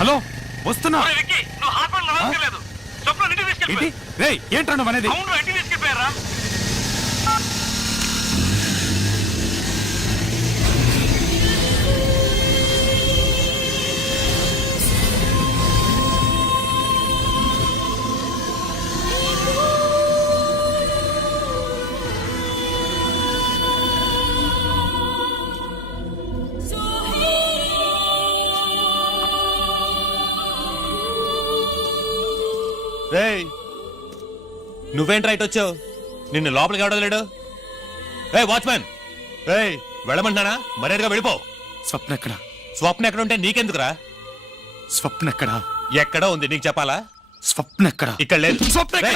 Hello వస్తున్నా. ఏంట్రా నువ్వు అనేది? రేయ్ నువ్వేంట్రా ఇటు వచ్చావు? నిన్ను లోపలికి ఎవడలేడు? రే వాచ్మెన్, రేయ్ వెళ్ళమంటున్నానా? మర్యాదగా వెళ్ళిపో. స్వప్న ఎక్కడ? స్వప్న ఎక్కడ ఉంటే నీకెందుకురా? స్వప్న ఎక్కడ? ఎక్కడ ఉంది నీకు చెప్పాలా? స్వప్న ఎక్కడ? ఇక్కడ లేదు. స్వప్న ఎక్కడ?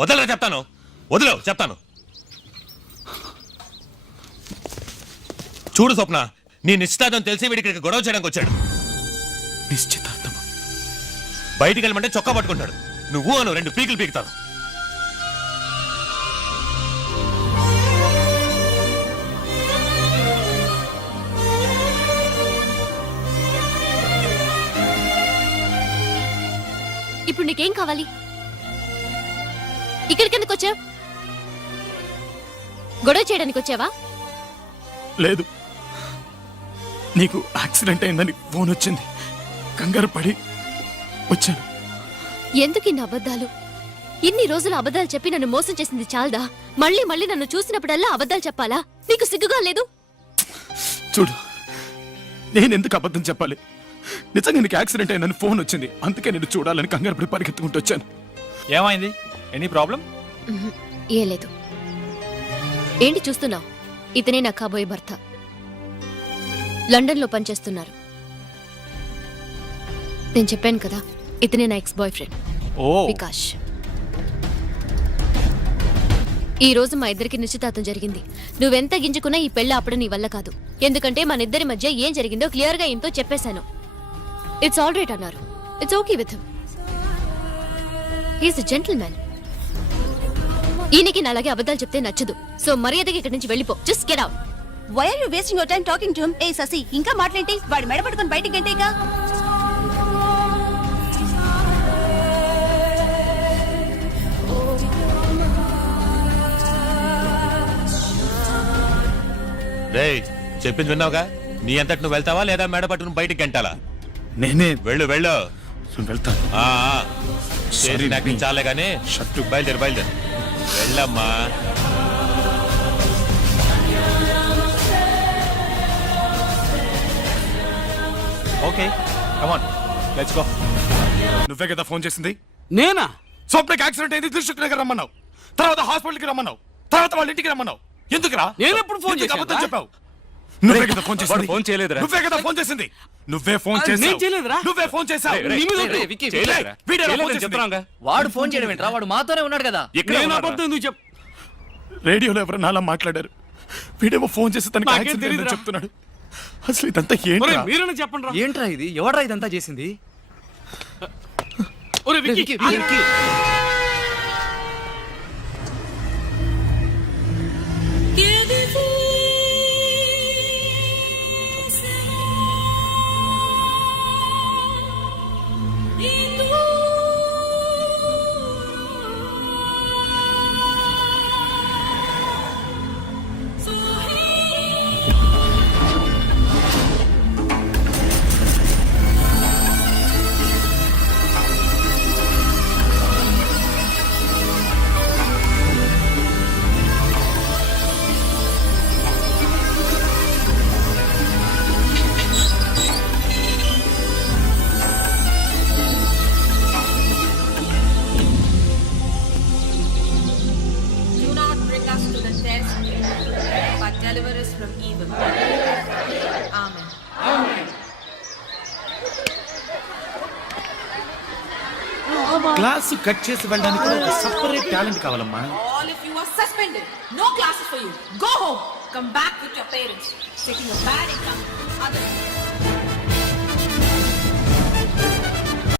వదలరా చెప్తాను. వదిలో చెప్తాను. చూడు స్వప్న, నీ నిశ్చితార్థం తెలిసి వీడికి ఇక్కడికి గొడవ చేయడానికి వచ్చాడు. నిశ్చితార్థం? బయటికి వెళ్ళమంటే చొక్కా పట్టుకుంటాడు. నువ్వు అను 2 పీకులు పీకుతాను. ఇప్పుడు నీకేం కావాలి? ఇక్కడికి ఎందుకు వచ్చావు? గొడవ చేయడానికి వచ్చావా? లేదు, నీకు యాక్సిడెంట్ అయిందని ఫోన్ వచ్చింది, కంగారు పడి వచ్చాను. ఎందుకు ఇన్ని అబద్ధాలు? ఇన్ని రోజులు అబద్ధాలు చెప్పి నన్ను మోసం చేసింది చాలదా? మళ్ళీ మళ్ళీ నన్ను చూసినప్పుడల్లా అబద్ధాలు చెప్పాలా? నీకు సిగ్గుగా లేదు? చూడు, నేనెందుకు అబద్ధం చెప్పాలి? నిజంగా నీకు యాక్సిడెంట్ అయిందని ఫోన్ వచ్చింది, అందుకే నేను చూడాలని కంగారు పడి పరిగెత్తుకుంటూ వచ్చాను. ఏమైంది? Any problem? ఏ లేదు. ఏంటి చూస్తున్నావు? ఇతనే నా కాబోయే భర్త. లండన్ లో పనిచేస్తున్నారు. నేను చెప్పాను కదా, ఇతనే నా ఎక్స్ బాయ్ ఫ్రెండ్ వికాష్. ఈ రోజు మా ఇద్దరికి నిశ్చితార్థం జరిగింది. నువ్వెంత గింజుకున్నా ఈ పెళ్లి ఆపడం నీ వల్ల కాదు. ఎందుకంటే మన ఇద్దరి మధ్య ఏం జరిగిందో క్లియర్ గా ఇంతో చెప్పేశాను. ఇట్స్ ఆల్ రైట్ అన్నారు. It's okay with him. He's a gentleman. ఈయనకి నాలాగే అబద్ధాలు చెప్తే నచ్చదు. సో మర్యాదగా ఇక్కడి నుంచి వెళ్ళిపో. Just get out. Why are you wasting your time talking to him? ఏ ససి, ఇంకా మాట్లాంటి? వాడి మెడ పట్టుకొని బయటికి గంటేగా. రేయ్ చెప్పింది విన్నావుగా? నీ అంతటి నువ్వు వెళ్తావా లేదా మేడ పట్టుకుని బయటికి గంటాలా? నేనే వెళ్ళు వెళ్ళు. వెళ్తాను. నాకు చాలే గానీ షర్టు బయలుదేరు బయలుదేరు. వెళ్ళమ్మా. Okay come on let's go. నువ్వే కదా ఫోన్ చేసింది? నేనా? స్వప్నకి యాక్సిడెంట్ అయింది, దిల్సుఖ్ నగర్ రమ్మన్నావు, తర్వాత హాస్పిటల్కి రమ్మన్నావు, తర్వాత వాళ్ళ ఇంటికి రమ్మన్నావు. ఎందుకురా? నేను ఎప్పుడు ఫోన్ చేశాను? అబద్ధం చెప్పావు. నువ్వే కదా ఫోన్ చేసింది. ఫోన్ చేయలేదురా. నువ్వే కదా ఫోన్ చేసింది. నువ్వే ఫోన్ చేసావు. నేను చేయలేదురా. నువ్వే ఫోన్ చేసావు. వాడు ఫోన్ చేయడం ఏంట్రా? వాడు మాతోనే ఉన్నాడు కదా. నేను అబద్ధం ఎందుకు చెప్? రేడియోలో ఎవరు నాలా మాట్లాడారు. వీడేమో ఫోన్ చేసి తనకి యాక్సిడెంట్ అని చెప్తున్నాడు. అసలు ఇదంతా ఏంటి? మీరేనా చెప్పండి రా. ఏంట్రా ఇది? ఎవడ్రా ఇదంతా చేసింది? ఒరే Vicky, Vicky. Deliver us from evil. Amen. Class cut చేసి వెళ్ళడానికి ఒక సెపరేట్ టాలెంట్ కావాలమ్మా. All of you are suspended. No classes for you. Go home. Come back with your parents. Setting a bad example. Others.